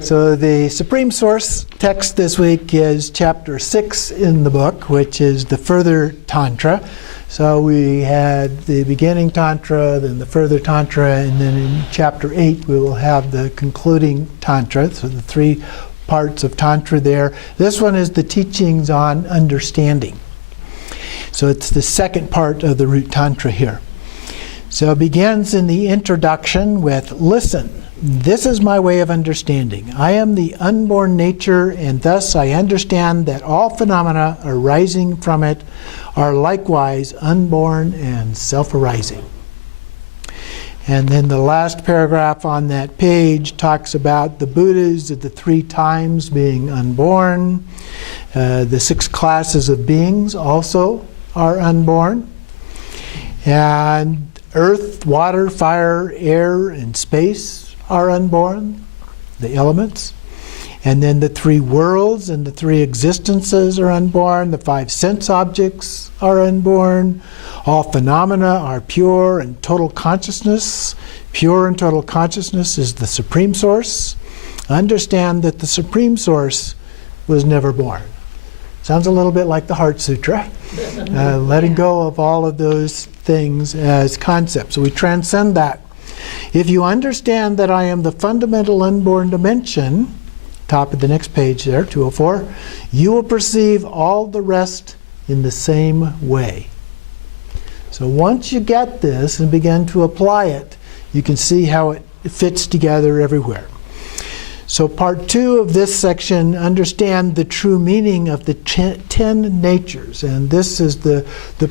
So the Supreme Source text this week is chapter 6 in the book, which is the Further Tantra. So we had the beginning Tantra, then the Further Tantra, and then in chapter 8 we will have the concluding Tantra. So the 3 parts of Tantra there. This one is the teachings on understanding. So it's the second part of the root Tantra here. So it begins in the introduction with, listen, this is my way of understanding. I am the unborn nature, and thus I understand that all phenomena arising from it are likewise unborn and self-arising. And then the last paragraph on that page talks about the Buddhas of the 3 times being unborn. The 6 classes of beings also are unborn. And earth, water, fire, air, and space are unborn, the elements. And then the 3 worlds and the 3 existences are unborn. The 5 sense objects are unborn. All phenomena are pure and total consciousness. Pure and total consciousness is the Supreme Source. Understand that the Supreme Source was never born. Sounds a little bit like the Heart Sutra. Letting go of all of those things as concepts. So we transcend that. If you understand that I am the fundamental unborn dimension, top of the next page there, 204, you will perceive all the rest in the same way. So once you get this and begin to apply it, you can see how it fits together everywhere. So part 2 of this section, understand the true meaning of the 10 natures. And this is the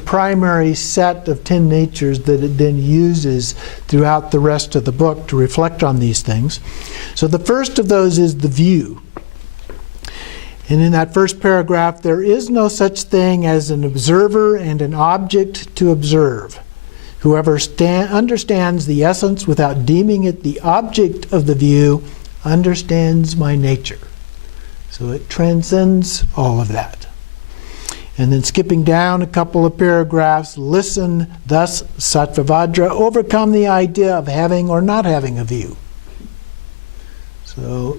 primary set of 10 natures that it then uses throughout the rest of the book to reflect on these things. So the first of those is the view. And in that first paragraph, there is no such thing as an observer and an object to observe. Whoever understands the essence without deeming it the object of the view understands my nature. So it transcends all of that. And then skipping down a couple of paragraphs, listen, thus Sattvavajra, overcome the idea of having or not having a view. So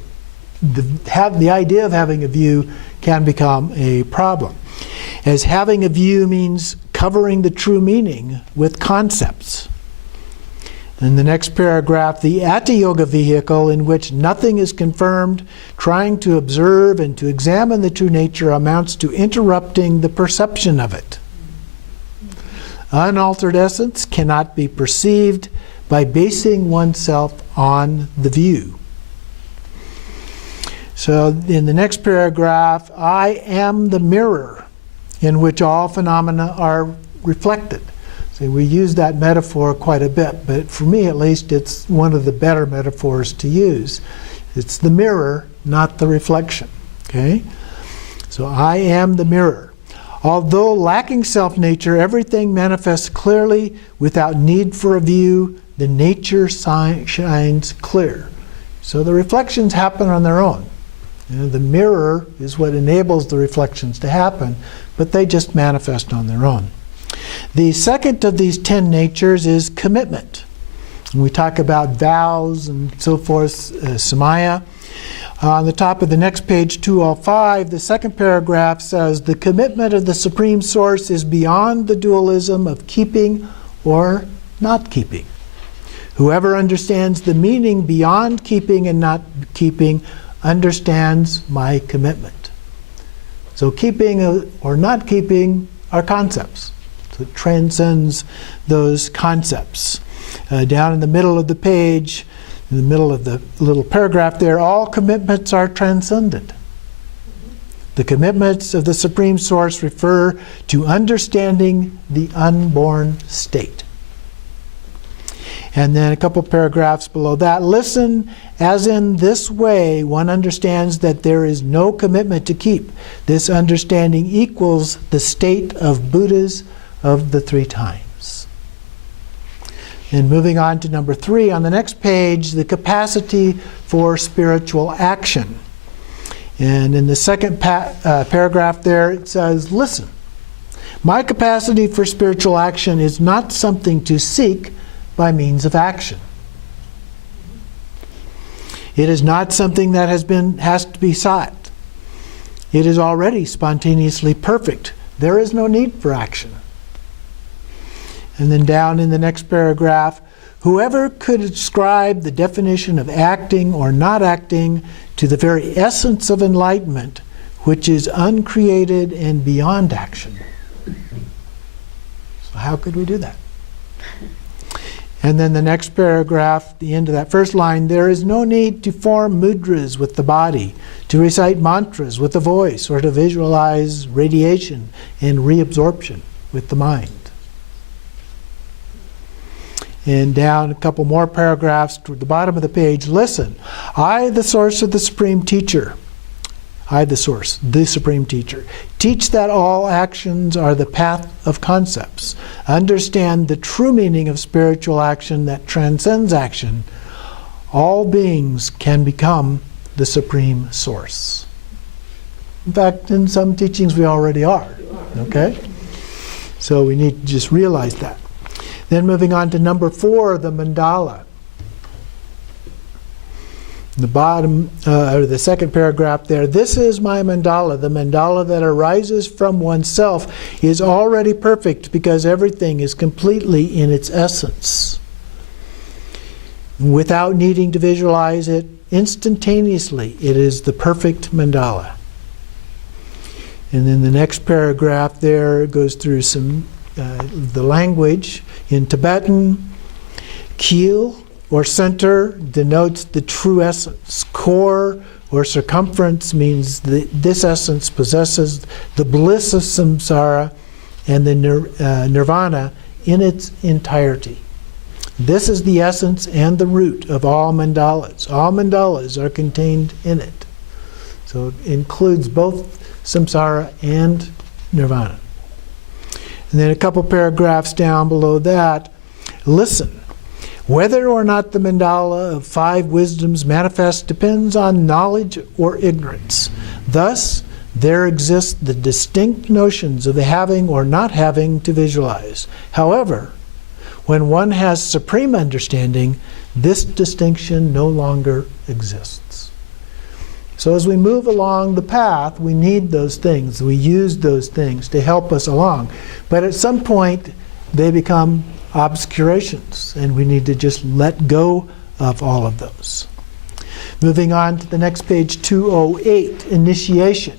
the idea of having a view can become a problem, as having a view means covering the true meaning with concepts. In the next paragraph, the Atta Yoga vehicle in which nothing is confirmed, trying to observe and to examine the true nature amounts to interrupting the perception of it. Unaltered essence cannot be perceived by basing oneself on the view. So in the next paragraph, I am the mirror in which all phenomena are reflected. So we use that metaphor quite a bit, but for me at least it's one of the better metaphors to use. It's the mirror, not the reflection. Okay? So I am the mirror. Although lacking self-nature, everything manifests clearly without need for a view. The nature shines clear. So the reflections happen on their own. You know, the mirror is what enables the reflections to happen, but they just manifest on their own. The second of these 10 natures is commitment. And we talk about vows and so forth, samaya. On the top of the next page, 205, the second paragraph says, the commitment of the Supreme Source is beyond the dualism of keeping or not keeping. Whoever understands the meaning beyond keeping and not keeping understands my commitment. So keeping or not keeping are concepts. So it transcends those concepts. Down in the middle of the page, in the middle of the little paragraph there, all commitments are transcendent. The commitments of the Supreme Source refer to understanding the unborn state. And then a couple paragraphs below that, listen, as in this way one understands that there is no commitment to keep. This understanding equals the state of Buddhas of the 3 times. And moving on to number 3, on the next page, the capacity for spiritual action. And in the second paragraph there, it says, listen, my capacity for spiritual action is not something to seek by means of action. It is not something that has to be sought. It is already spontaneously perfect. There is no need for action. And then down in the next paragraph, whoever could ascribe the definition of acting or not acting to the very essence of enlightenment, which is uncreated and beyond action. So how could we do that? And then the next paragraph, the end of that first line, there is no need to form mudras with the body, to recite mantras with the voice, or to visualize radiation and reabsorption with the mind. And down a couple more paragraphs toward the bottom of the page, listen, I, the source of the Supreme Teacher, I, the source, the Supreme Teacher, teach that all actions are the path of concepts. Understand the true meaning of spiritual action that transcends action. All beings can become the Supreme Source. In fact, in some teachings we already are. Okay? So we need to just realize that. Then moving on to number 4, the mandala. The bottom, or the second paragraph there, this is my mandala. The mandala that arises from oneself is already perfect because everything is completely in its essence. Without needing to visualize it, instantaneously, it is the perfect mandala. And then the next paragraph there goes through some the language. In Tibetan, keel or center denotes the true essence. Core or circumference means that this essence possesses the bliss of samsara and the nirvana in its entirety. This is the essence and the root of all mandalas. All mandalas are contained in it. So it includes both samsara and nirvana. And then a couple paragraphs down below that, listen. Whether or not the mandala of 5 wisdoms manifests depends on knowledge or ignorance. Thus, there exist the distinct notions of the having or not having to visualize. However, when one has supreme understanding, this distinction no longer exists. So as we move along the path, we need those things. We use those things to help us along. But at some point, they become obscurations, and we need to just let go of all of those. Moving on to the next page, 208, initiation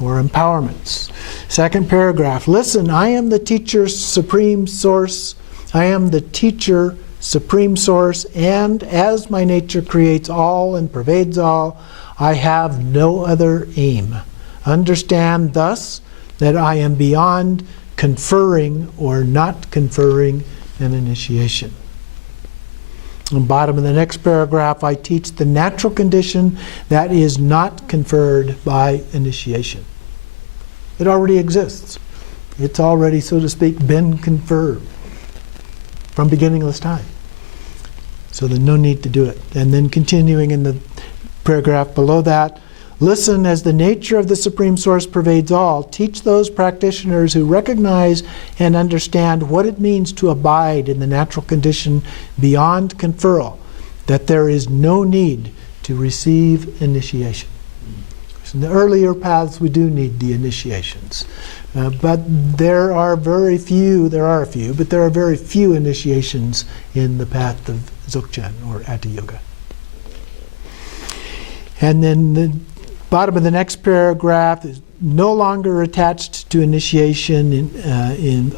or empowerments. Second paragraph, listen, I am the teacher, supreme source. I am the teacher, supreme source, and as my nature creates all and pervades all, I have no other aim. Understand thus that I am beyond conferring or not conferring an initiation. On the bottom of the next paragraph, I teach the natural condition that is not conferred by initiation. It already exists. It's already, so to speak, been conferred from beginningless time. So there's no need to do it. And then continuing in the paragraph below that, listen, as the nature of the Supreme Source pervades all, teach those practitioners who recognize and understand what it means to abide in the natural condition beyond conferral, that there is no need to receive initiation. So in the earlier paths, we do need the initiations. But there are very few initiations in the path of Dzogchen or Hatha Yoga. And then the bottom of the next paragraph is no longer attached to initiation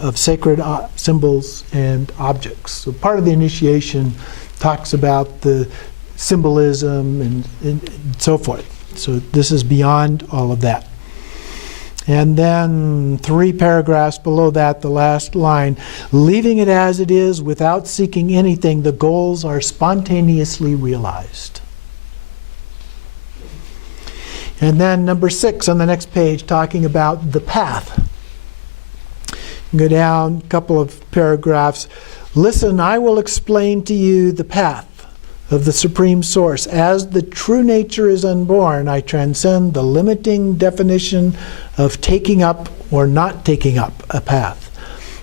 of sacred symbols and objects. So part of the initiation talks about the symbolism and so forth. So this is beyond all of that. And then 3 paragraphs below that, the last line, leaving it as it is without seeking anything, the goals are spontaneously realized. And then number 6 on the next page, talking about the path. Go down a couple of paragraphs. Listen, I will explain to you the path of the Supreme Source. As the true nature is unborn, I transcend the limiting definition of taking up or not taking up a path.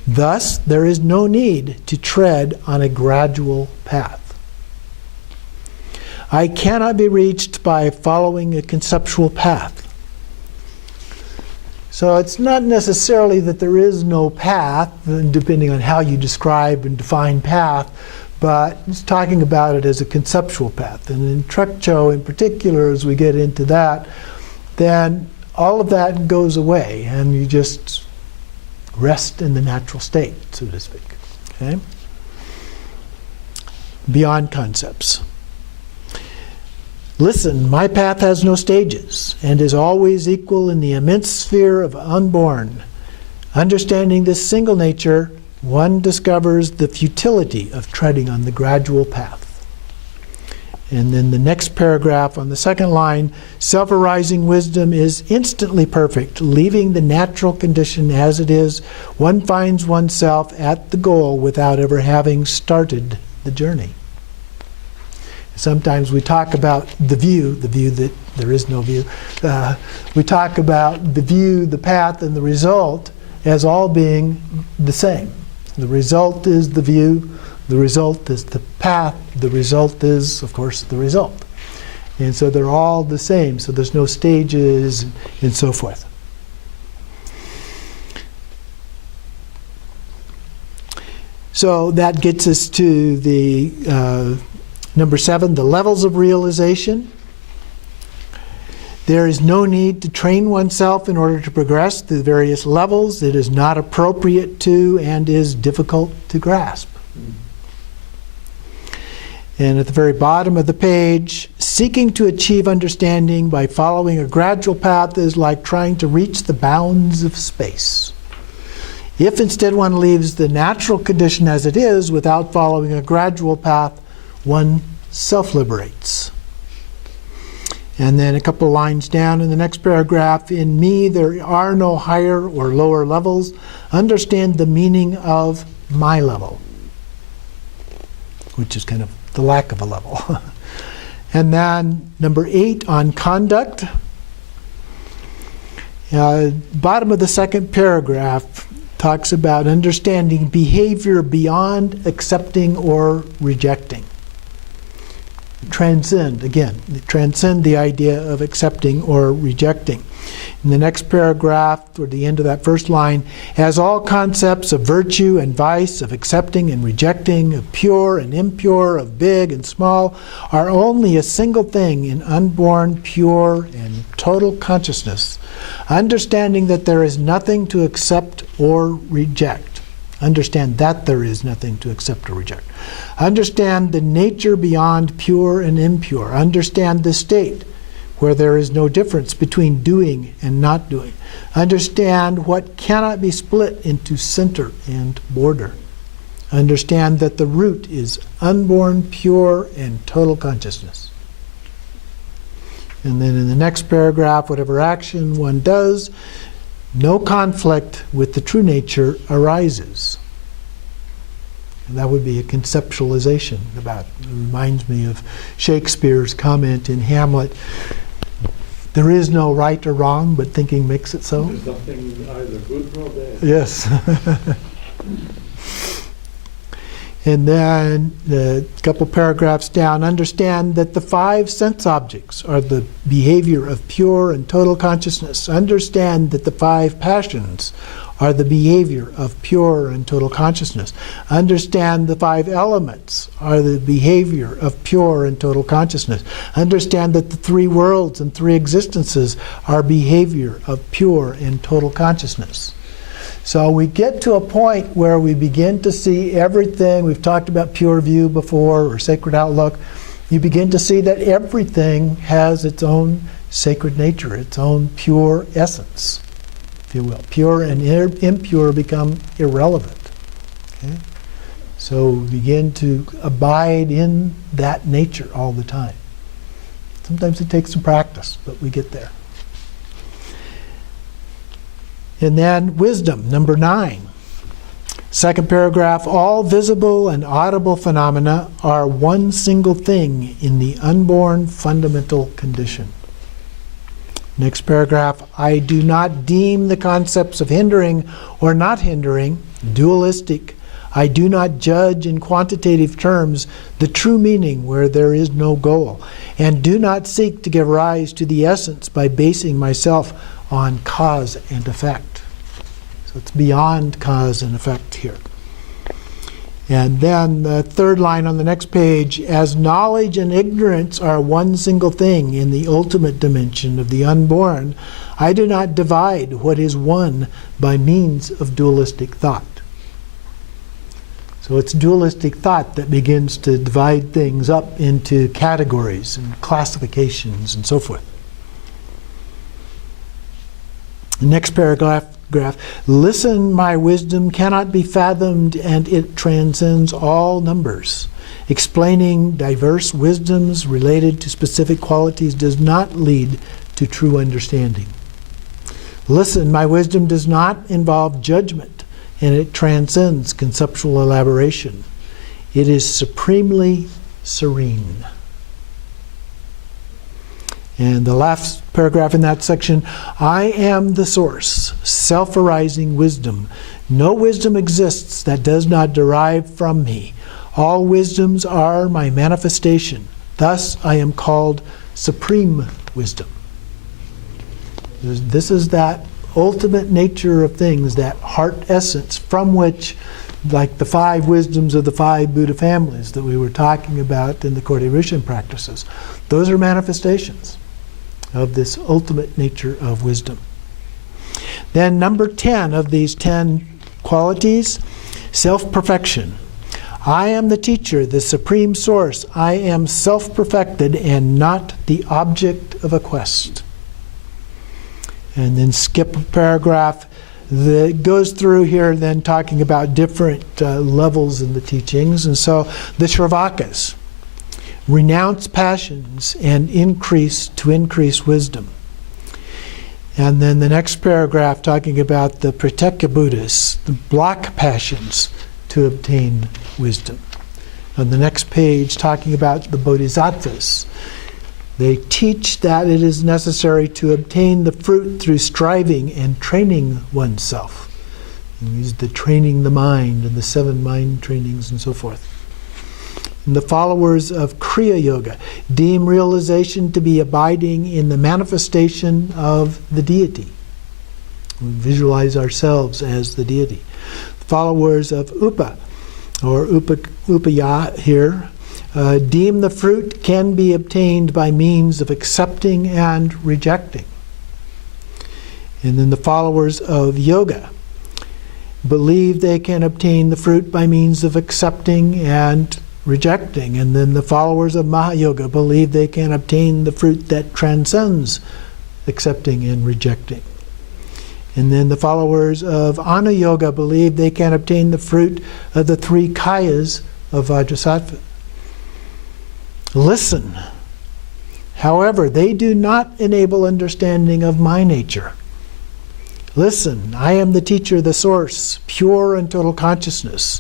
Thus, there is no need to tread on a gradual path. I cannot be reached by following a conceptual path. So it's not necessarily that there is no path, depending on how you describe and define path, but it's talking about it as a conceptual path. And in Trekcho in particular, as we get into that, then all of that goes away and you just rest in the natural state, so to speak. Okay? Beyond concepts. Listen, my path has no stages and is always equal in the immense sphere of unborn. Understanding this single nature, one discovers the futility of treading on the gradual path. And then the next paragraph on the second line, self-arising wisdom is instantly perfect, leaving the natural condition as it is. One finds oneself at the goal without ever having started the journey. Sometimes we talk about the view that there is no view. We talk about the view, the path, and the result as all being the same. The result is the view, the result is the path, the result is, of course, the result. And so they're all the same, so there's no stages and so forth. So that gets us to the number 7, the levels of realization. There is no need to train oneself in order to progress through various levels. It is not appropriate to and is difficult to grasp. And at the very bottom of the page, seeking to achieve understanding by following a gradual path is like trying to reach the bounds of space. If instead one leaves the natural condition as it is without following a gradual path, one self-liberates. And then a couple lines down in the next paragraph, in me there are no higher or lower levels. Understand the meaning of my level, which is kind of the lack of a level. And then number 8 on conduct. Bottom of the second paragraph talks about understanding behavior beyond accepting or rejecting. Transcend the idea of accepting or rejecting. In the next paragraph, toward the end of that first line, as all concepts of virtue and vice, of accepting and rejecting, of pure and impure, of big and small, are only a single thing in unborn, pure, and total consciousness, understanding that there is nothing to accept or reject. Understand that there is nothing to accept or reject. Understand the nature beyond pure and impure. Understand the state where there is no difference between doing and not doing. Understand what cannot be split into center and border. Understand that the root is unborn, pure, and total consciousness. And then in the next paragraph, whatever action one does, no conflict with the true nature arises. And that would be a conceptualization about it. It reminds me of Shakespeare's comment in Hamlet, there is no right or wrong, but thinking makes it so. There's nothing either good nor bad. Yes. And then a couple paragraphs down, understand that the 5 sense objects are the behavior of pure and total consciousness. Understand that the 5 passions are the behavior of pure and total consciousness. Understand the 5 elements are the behavior of pure and total consciousness. Understand that the 3 worlds and 3 existences are behavior of pure and total consciousness. So we get to a point where we begin to see everything. We've talked about pure view before, or sacred outlook. You begin to see that everything has its own sacred nature, its own pure essence, if you will. Pure and impure become irrelevant. Okay? So we begin to abide in that nature all the time. Sometimes it takes some practice, but we get there. And then wisdom, number 9. Second paragraph, all visible and audible phenomena are one single thing in the unborn fundamental condition. Next paragraph, I do not deem the concepts of hindering or not hindering dualistic. I do not judge in quantitative terms the true meaning where there is no goal, and do not seek to give rise to the essence by basing myself on cause and effect. So it's beyond cause and effect here. And then the third line on the next page, as knowledge and ignorance are one single thing in the ultimate dimension of the unborn, I do not divide what is one by means of dualistic thought. So it's dualistic thought that begins to divide things up into categories and classifications and so forth. The next paragraph, listen, my wisdom cannot be fathomed, and it transcends all numbers. Explaining diverse wisdoms related to specific qualities does not lead to true understanding. Listen, my wisdom does not involve judgment, and it transcends conceptual elaboration. It is supremely serene. And the last paragraph in that section, I am the source, self-arising wisdom. No wisdom exists that does not derive from me. All wisdoms are my manifestation. Thus I am called supreme wisdom. This is that ultimate nature of things, that heart essence from which, like the 5 wisdoms of the 5 Buddha families that we were talking about in the Khorde Rushen practices, those are manifestations of this ultimate nature of wisdom. Then number 10 of these 10 qualities, self-perfection. I am the teacher, the supreme source. I am self-perfected and not the object of a quest. And then skip a paragraph that goes through here then talking about different levels in the teachings. And so the Shravakas, renounce passions and increase wisdom. And then the next paragraph talking about the Pratyeka Buddhists, the block passions to obtain wisdom. On the next page talking about the Bodhisattvas. They teach that it is necessary to obtain the fruit through striving and training oneself. And these are the training the mind and the 7 mind trainings and so forth. And the followers of Kriya Yoga deem realization to be abiding in the manifestation of the deity. We visualize ourselves as the deity. Followers of Upa, or Upaya here, deem the fruit can be obtained by means of accepting and rejecting. And then the followers of Yoga believe they can obtain the fruit by means of accepting and rejecting. And then the followers of Mahayoga believe they can obtain the fruit that transcends accepting and rejecting. And then the followers of Ana-yoga believe they can obtain the fruit of the 3 kayas of Vajrasattva. Listen. However, they do not enable understanding of my nature. Listen, I am the teacher, the source, pure and total consciousness.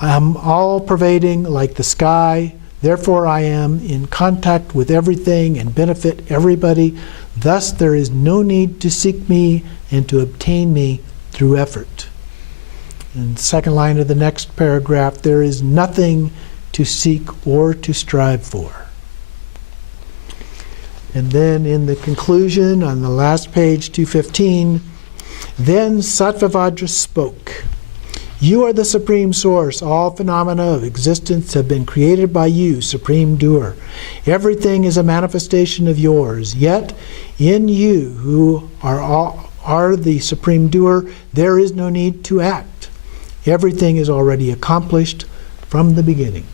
I am all-pervading like the sky. Therefore, I am in contact with everything and benefit everybody. Thus, there is no need to seek me and to obtain me through effort. And second line of the next paragraph, there is nothing to seek or to strive for. And then in the conclusion, on the last page, 215, then Sattvavajra spoke. You are the supreme source. All phenomena of existence have been created by you, supreme doer. Everything is a manifestation of yours. Yet, in you, who are the supreme doer, there is no need to act. Everything is already accomplished from the beginning.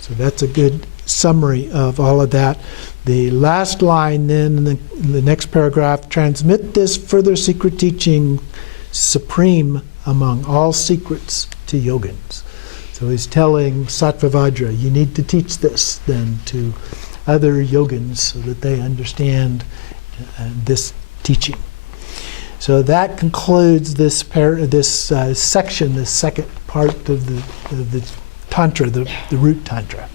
So that's a good summary of all of that. The last line then in the next paragraph, transmit this further secret teaching supreme among all secrets to yogins. So he's telling Sattvavajra, you need to teach this then to other yogins so that they understand this teaching. So that concludes this section, this second part of the Tantra, the root Tantra.